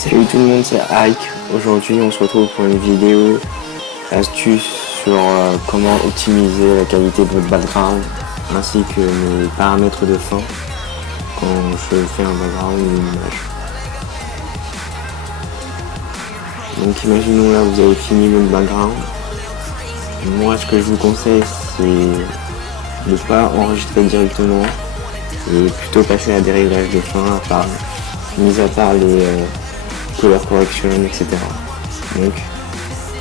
Salut tout le monde, c'est Ike. Aujourd'hui on se retrouve pour une vidéo astuce sur comment optimiser la qualité de votre background ainsi que mes paramètres de fin quand je fais un background ou une image. Donc imaginons là vous avez fini votre background. Moi ce que je vous conseille c'est de ne pas enregistrer directement et plutôt passer à des réglages de fin mis à part les color correction, etc. Donc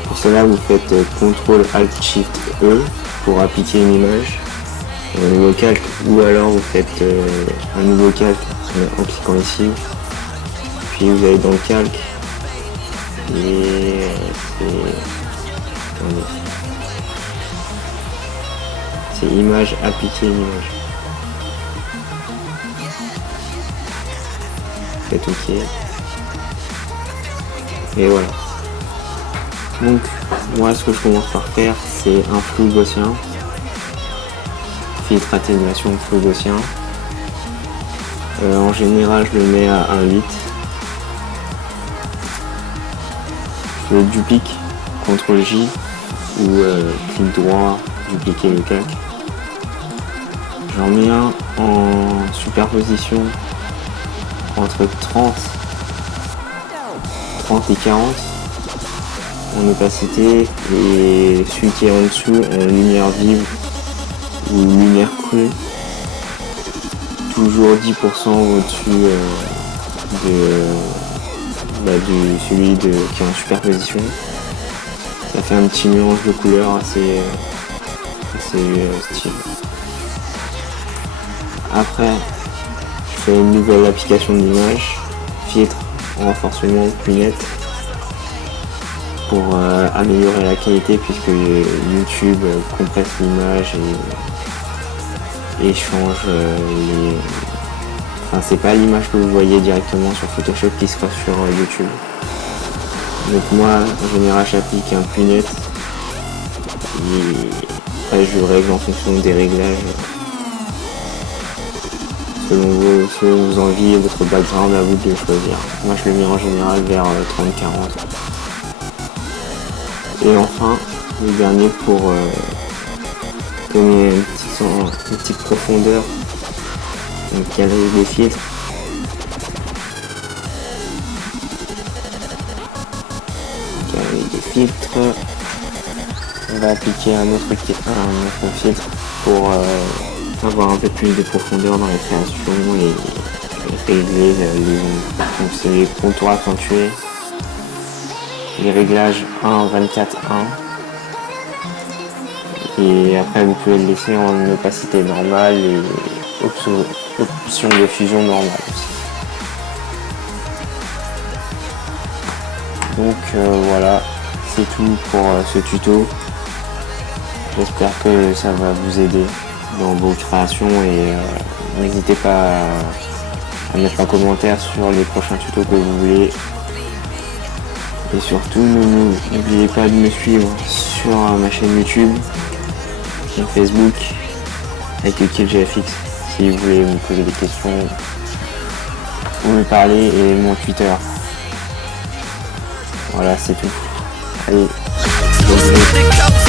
pour cela vous faites CTRL ALT SHIFT E pour appliquer une image, un nouveau calque, ou alors vous faites un nouveau calque en cliquant ici, puis vous allez dans le calque et c'est image, appliquer une image. Faites OK. Et voilà. Donc moi ce que je commence par faire c'est un flou gaussien, filtre atténuation flou gaussien. En général je le mets à 1,8. Je le duplique, CTRL J ou clic droit, dupliquer le calque. J'en mets un en superposition entre 30 et 40 en opacité, et celui qui est en dessous en lumière vive ou lumière crue, toujours 10% au-dessus de celui qui est en superposition. Ça fait un petit mélange de couleurs assez stylé. Après je fais une nouvelle application d'image, filtre, renforcement plus net pour améliorer la qualité, puisque YouTube compresse l'image et change les... Enfin c'est pas l'image que vous voyez directement sur Photoshop qui sera sur YouTube. Donc moi en général j'applique un plus net et après je règle en fonction des réglages selon vos envies et votre background, à vous de choisir. Moi je le mets en général vers 30-40. Et enfin, le dernier pour donner une petite profondeur, donc il y a des filtres. Avec des filtres, on va appliquer un autre filtre pour avoir un peu plus de profondeur dans la création et régler donc c'est les contours accentués, les réglages 1, 24, 1, et après vous pouvez le laisser en opacité normale et option de fusion normale aussi. Donc voilà, c'est tout pour ce tuto. J'espère que ça va vous aider dans vos créations et n'hésitez pas à mettre un commentaire sur les prochains tutos que vous voulez. Et surtout, n'oubliez pas de me suivre sur ma chaîne YouTube, sur Facebook, avec KillGFX, si vous voulez me poser des questions ou me parler, et mon Twitter. Voilà, c'est tout. Allez, bonne journée.